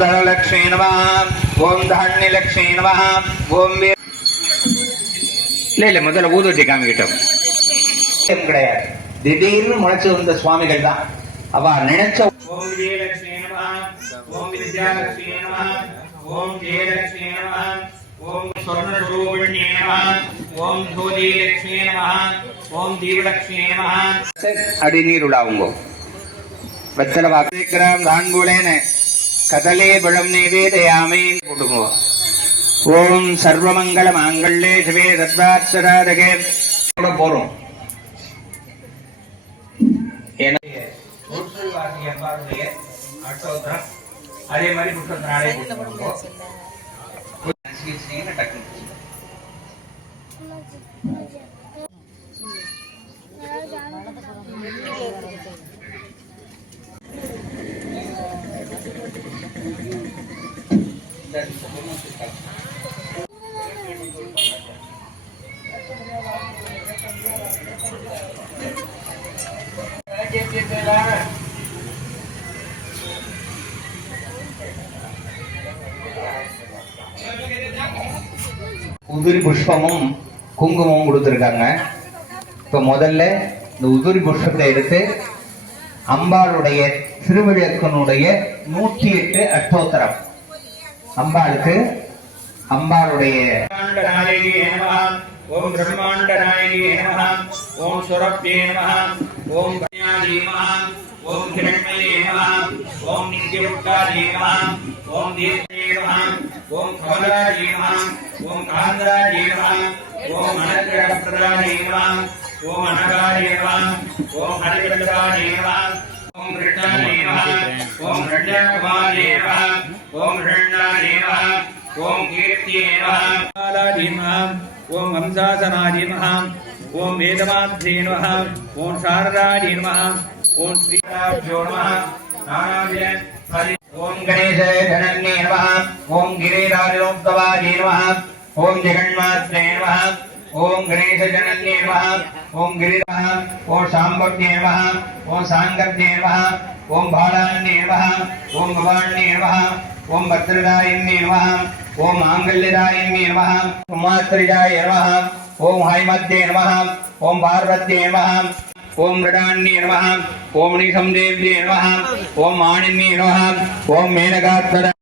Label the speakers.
Speaker 1: தனலக்ஷ்மி நம ஓம் தாண்யலக்ஷ்மி நம ஓம் இல்ல இல்ல முதல்ல ஊதுவத்தி காமிக்கிட்டோம். கிடையாது? திடீர்னு முளைச்சு வந்த சுவாமிகள் தான். அவ நினைச்ச ஓம் விஜயலட்சுமி நம ஓம் வித்யாலட்சுமி நம ஓம் ஜெயலட்சுமி நம ஓம் நம ஓம் ஜோதிலட்சுமி நம ஓம் தீவலட்சுமி நம அடி நீருளாவுங்கோ வெத்தல வாக்கிராம் தான்புலேன கதலே பழம் நிவேதயாமே கொடுங்கோ ஓம் சர்வமங்கள மாங்கல்யே சிவே தத்வாட்சராதகே கூட போறோம் அதே மாதிரி உதிரி புஷ்பமும் குங்குமமும் கொடுத்துருக்காங்க. இப்போ முதல்ல இந்த உதிரி புஷ்பத்தை எடுத்து அம்பாளுடைய திருவிழக்கனுடைய நூற்றி எட்டு அஷ்டோத்தரம். அம்பாளுக்கு அம்பாளுடைய ஓம் பிரம்மாண்ட நாயகி நம ஓம் சுரப்யே நம ஓம் கன்யாதி நம ஓம் கிரண்மயே நம ஓம் நித்யமுக்தாதி நம ஓம் தீர்த்தே நம ஓம் கமலாதி நம ஓம் காந்தராதி நம ஓம் அனகிரகப்பிரதானே நம ஓம் அனகாரி நம ஓம் ஹரிவல்லபாணி நம ஓம் கிருஷ்ணானே நம ஓம் ரண்யகுமாரி
Speaker 2: ओम हृण्णाने नमः ओम कीर्तिने नमः ओम वंशासनादि नमः ओम वेदमात्रे
Speaker 1: नमः नमः ओम हरि ओम गणेशाय धनन्ने नमः ओम गिरिराजोक्तवादे नमः ओम जगन्मात्रे नमः ओम गणेश जनन्ने नमः ओम गिरिराः ओम शाम्बर्ने नमः ओम सांगर्ने नमः ओम भालान्ने नमः ओम भवान्ने नमः ఓం భద్రడాయన్నే నమ. ఓం మాంగళ్యదాయన్నే నమ. కుమాత్రిడాయ నమ. ఓం హైమద్యే నమ. ఓం పార్వత్యే నమ. ఓం మృడాన్యే నమ. ఓం నిషం దేవ్యే నమ. ఓం ఆణిన్యే నమ. ఓం మేనగాత్మద